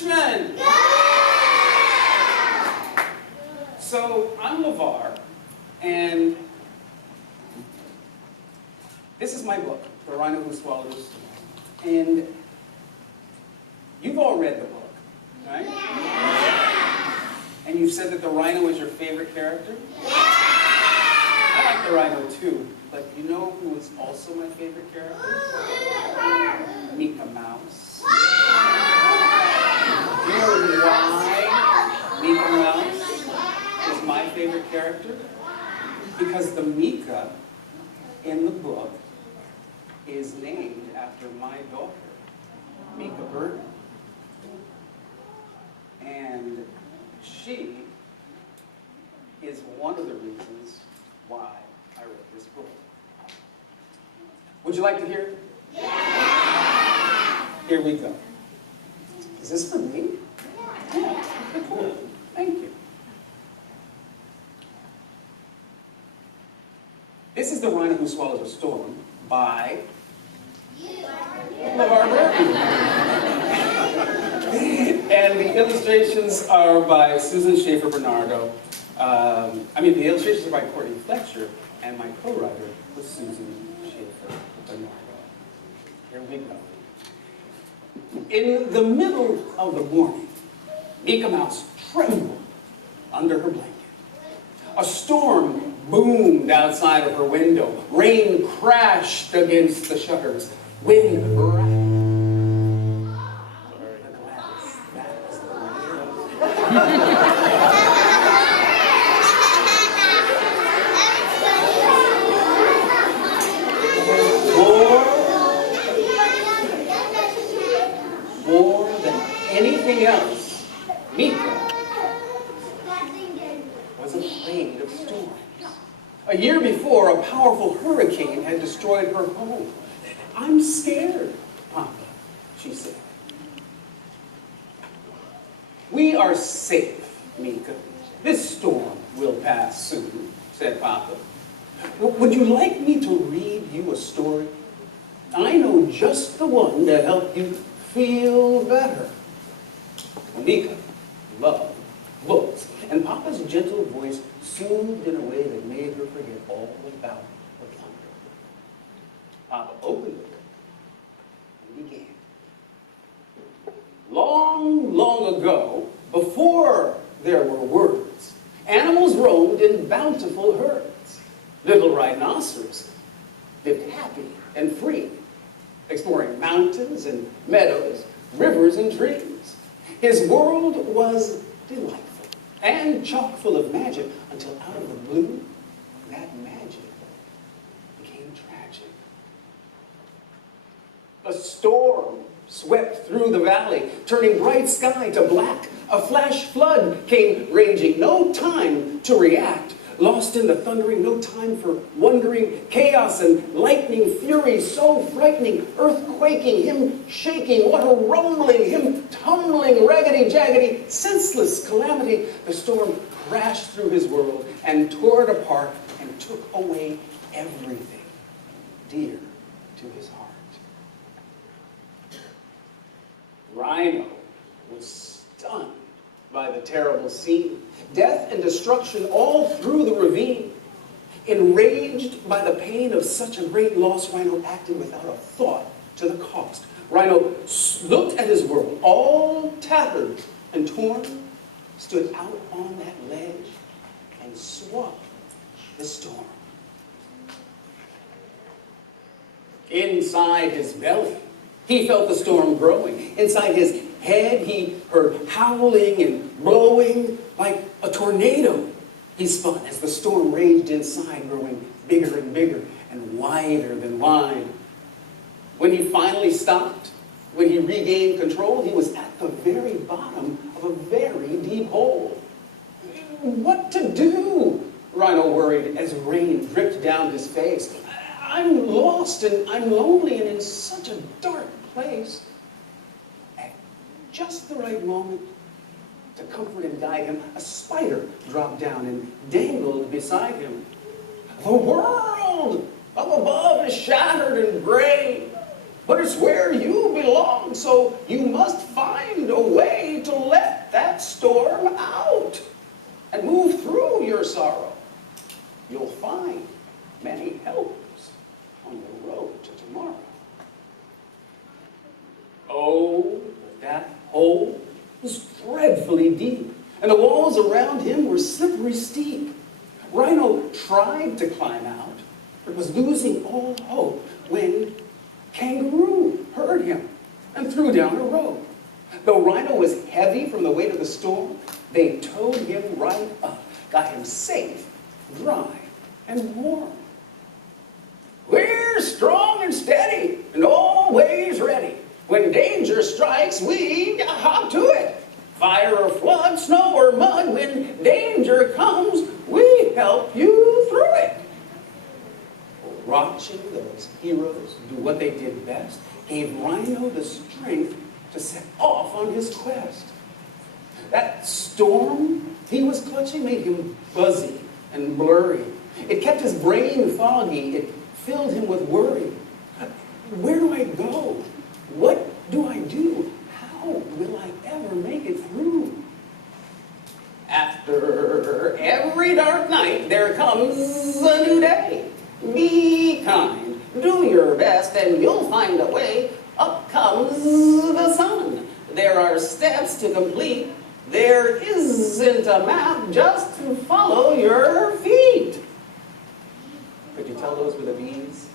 Richman! So, I'm LeVar, and this is my book, The Rhino Who Swallowed His Storm. And you've all read the book, right? Yeah. And you've said that the Rhino is your favorite character? Yeah. I like the Rhino too, but you know who is also my favorite character? Mika Mouse. You know why Mika Mouse is my favorite character? Because the Mika in the book is named after my daughter, Mika Burton. And she is one of the reasons why I wrote this book. Would you like to hear it? Yeah! Here we go. Is this for me? Yeah. Cool. Thank you. This is The Rhino Who Swallowed a Storm by LeVar Burton. And the illustrations are by Susan Schaefer Bernardo. The illustrations are by Courtney Fletcher, and my co-writer was Susan Schaefer Bernardo. Here we go. In the middle of the morning, Mika Mouse trembled under her blanket. A storm boomed outside of her window. Rain crashed against the shutters. Wind rattled. The glass, that is the window. More than anything else, Mika was afraid of storms. A year before, a powerful hurricane had destroyed her home. "I'm scared, Papa," she said. "We are safe, Mika. This storm will pass soon," said Papa. "Would you like me to read you a story? I know just the one to help you feel better." Mika loved books, and Papa's gentle voice soothed in a way that made her forget all about the thunder. Papa opened the book and began. "Long, long ago, before there were words, animals roamed in bountiful herds. Little Rhinoceros lived happy and free, exploring mountains and meadows, rivers and trees. His world was delightful and chock full of magic, until out of the blue, that magic became tragic. A storm swept through the valley, turning bright sky to black. A flash flood came raging, no time to react. Lost in the thundering, no time for wondering. Chaos and lightning fury, so frightening. Earth quaking, him shaking, water rumbling, him tumbling, raggedy-jaggedy, senseless calamity. The storm crashed through his world and tore it apart and took away everything dear to his heart. Rhino was stunned by the terrible scene. Death and destruction all through the ravine. Enraged by the pain of such a great loss, Rhino acted without a thought to the cost. Rhino looked at his world, all tattered and torn, stood out on that ledge, and swallowed the storm. Inside his belly, he felt the storm growing. Inside his head, he heard howling and blowing like a tornado. He spun as the storm raged inside, growing bigger and bigger and wider than wide. When he finally stopped, when he regained control, he was at the very bottom of a very deep hole. What to do? Rhino worried as rain dripped down his face. I'm lost and I'm lonely and in such a dark place. At just the right moment to comfort and guide him, a spider dropped down and dangled beside him. The world up above is shattered and gray, but it's where you belong, so you must find a way to let that storm out and move through your sorrow. You'll find many helpers on the road to tomorrow. Oh, but that hole was dreadfully deep, and the walls around him were slippery steep. Rhino tried to climb out, but was losing all hope when Kangaroo heard him and threw down a rope. Though Rhino was heavy from the weight of the storm, they towed him right up, got him safe, dry, and warm. We're strong and steady and always ready. When danger strikes, we hop to it. Fire or flood, snow or mud, when danger comes, we help you through it. Watching those heroes do what they did best gave Rhino the strength to set off on his quest. That storm he was clutching made him buzzy and blurry. It kept his brain foggy. It filled him with worry. Where do I go? What do I do? How will I ever make it through? After every dark night, there comes a new day. Be kind, do your best, and you'll find a way. Up comes the sun. There are steps to complete. There isn't a map, just follow your feet. Could you tell those were the bees?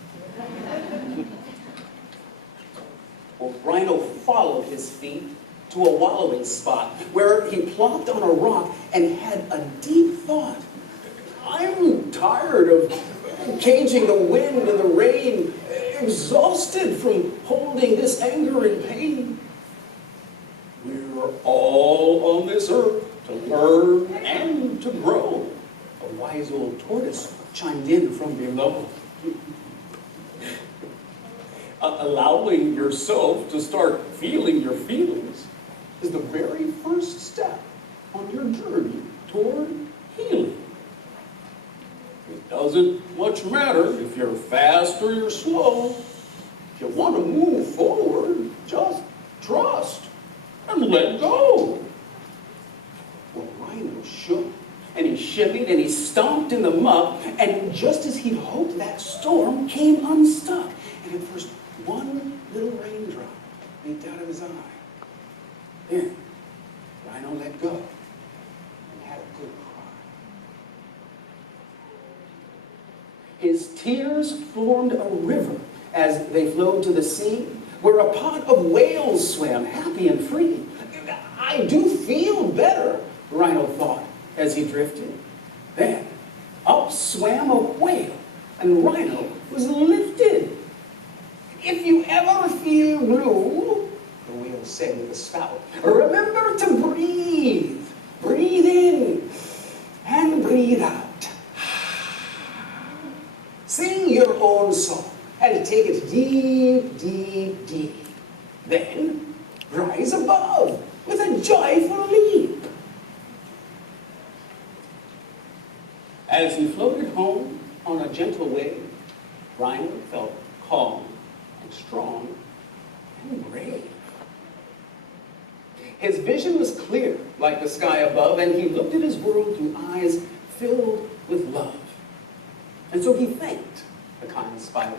Well, Rhino followed his feet to a wallowing spot where he plopped on a rock and had a deep thought. I'm tired of caging the wind and the rain, exhausted from holding this anger and pain. We're all on this earth to learn and to grow. A wise old tortoise chimed in from below. Allowing yourself to start feeling your feelings is the very first step on your journey toward healing. It doesn't much matter if you're fast or you're slow. If you want to move forward, just trust and let go. Well, Rhino shook, and he shimmied, and he stomped in the muck, and just as he'd hoped, that storm came unstuck. And at first, one little raindrop leaked out of his eye. Then, Rhino let go and had a good cry. His tears formed a river as they flowed to the sea, where a pod of whales swam happy and free. I do feel better, Rhino thought as he drifted. Then, up swam a whale, and Rhino was lifted. If you ever feel blue, the whale said with a spout, remember to breathe. Breathe in and breathe out. Sing your own song and take it deep, deep, deep. Then rise above with a joyful leap. As he floated home on a gentle wave, Rhino felt calm and strong and brave. His vision was clear like the sky above, and he looked at his world through eyes filled with love. And so he thanked the kind spider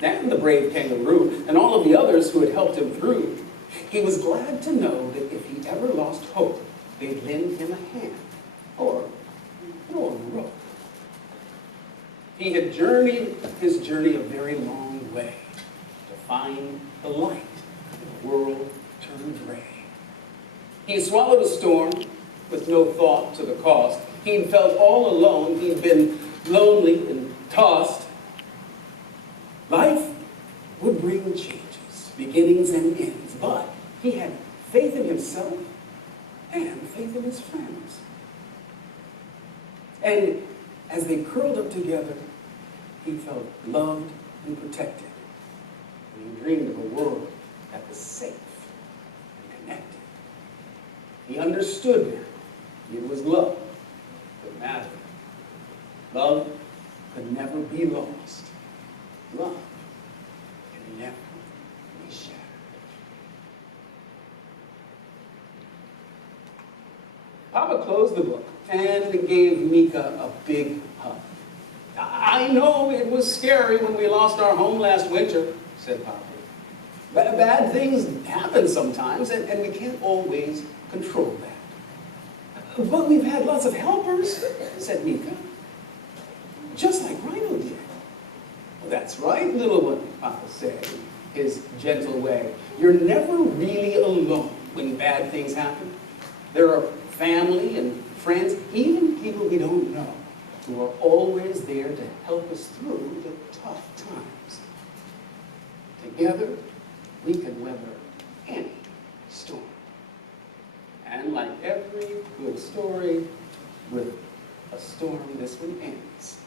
and the brave kangaroo and all of the others who had helped him through. He was glad to know that if he ever lost hope, they'd lend him a hand or throw him a rope. He had journeyed his journey a very long way to find the light when the world turned gray. He swallowed a storm with no thought to the cost. He'd felt all alone. He'd been lonely and tossed. Life would bring changes, beginnings and ends, but he had faith in himself and faith in his friends. And as they curled up together, he felt loved and protected. And he dreamed of a world that was safe and connected. He understood now it was love that mattered. Love could never be lost. Love can never closed the book and gave Mika a big hug. I know it was scary when we lost our home last winter, said Papa. Bad things happen sometimes, and we can't always control that. But we've had lots of helpers, said Mika. Just like Rhino did. Well, that's right, little one, Papa said in his gentle way. You're never really alone when bad things happen. There are family and friends, even people we don't know, who are always there to help us through the tough times. Together, we can weather any storm. And like every good story, with a storm, this one ends.